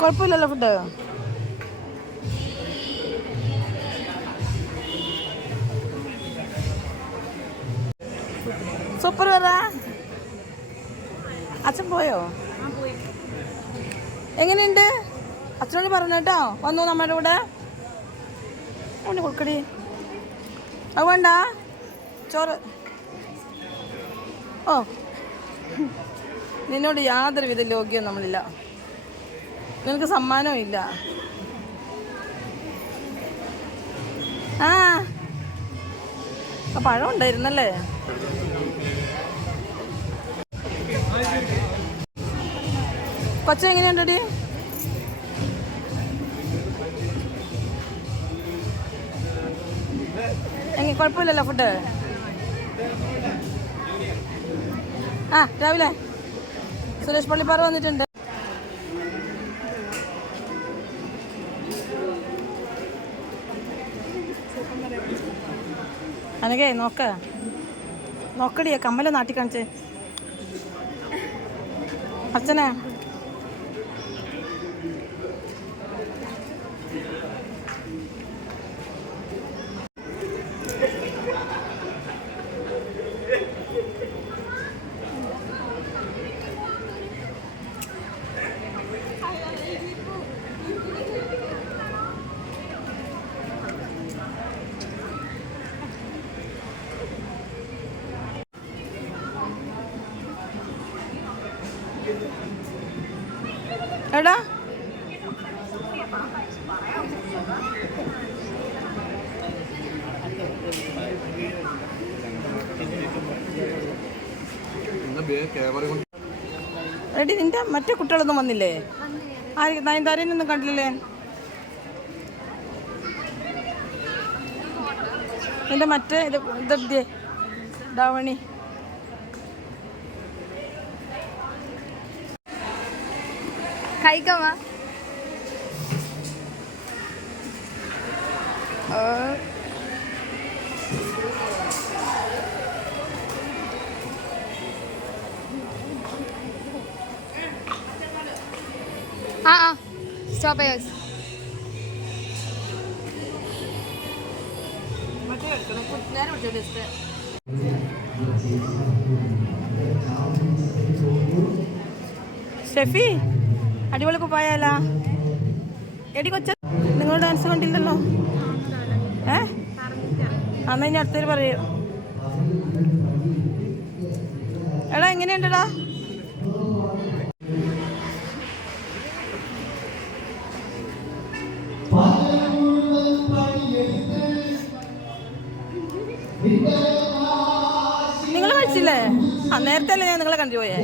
കുഴപ്പമില്ലല്ലോ food super വരാ അച്ഛൻ പോയോ? എങ്ങനെയുണ്ട്? അച്ഛനോട് പറഞ്ഞു കേട്ടോ. വന്നു നമ്മുടെ കൂടെ. ഉണ്ണി കൊടുക്കടി. അത് വേണ്ട. ചോറ്. ഓ. നിന്നോട് യാതൊരു വിധ ലോഗ്യവും നമ്മളില്ല. നിനക്ക് സമ്മാനവും ഇല്ല ആ പഴം ഉണ്ടായിരുന്നല്ലേ? കൊച്ച എങ്ങനെയുണ്ടടി എങ്ങനെ കുഴപ്പമില്ലല്ലോ ഫുഡ് ആ രാവിലെ. സുരേഷ് പള്ളിപ്പാറ വന്നിട്ടുണ്ട്. അനകേ നോക്ക. നോക്കടിയ കമ്മല നാട്ടി കാണിച്ചേ അച്ഛനെ എടാ. റെഡി നിന്റെ മറ്റേ കുട്ടികളൊന്നും വന്നില്ലേ? ആര് നയൻതാരനൊന്നും കണ്ടില്ലേ? നിന്റെ മറ്റേ ഇത് ഇതെ ധാവണി. കഴിക്കാമ ആ ആ സ്റ്റോപ്പ് യേഴ്സ് മറ്റേ എടുക്കണം നേരെ വിളിച്ചോ ലിസ്റ്റ് ഷെഫി അടിപൊളി കുപ്പായല്ല എടി കൊച്ച നിങ്ങൾ ഡാൻസ് കണ്ടില്ലല്ലോ? ഏ? അന്ന് ഇനി അടുത്തൊരു പറയൂ. എടാ എങ്ങനെയുണ്ടടാ? നിങ്ങൾ കഴിച്ചില്ലേ ആ നേരത്തെ അല്ലേ ഞാൻ നിങ്ങളെ കണ്ടുപോയേ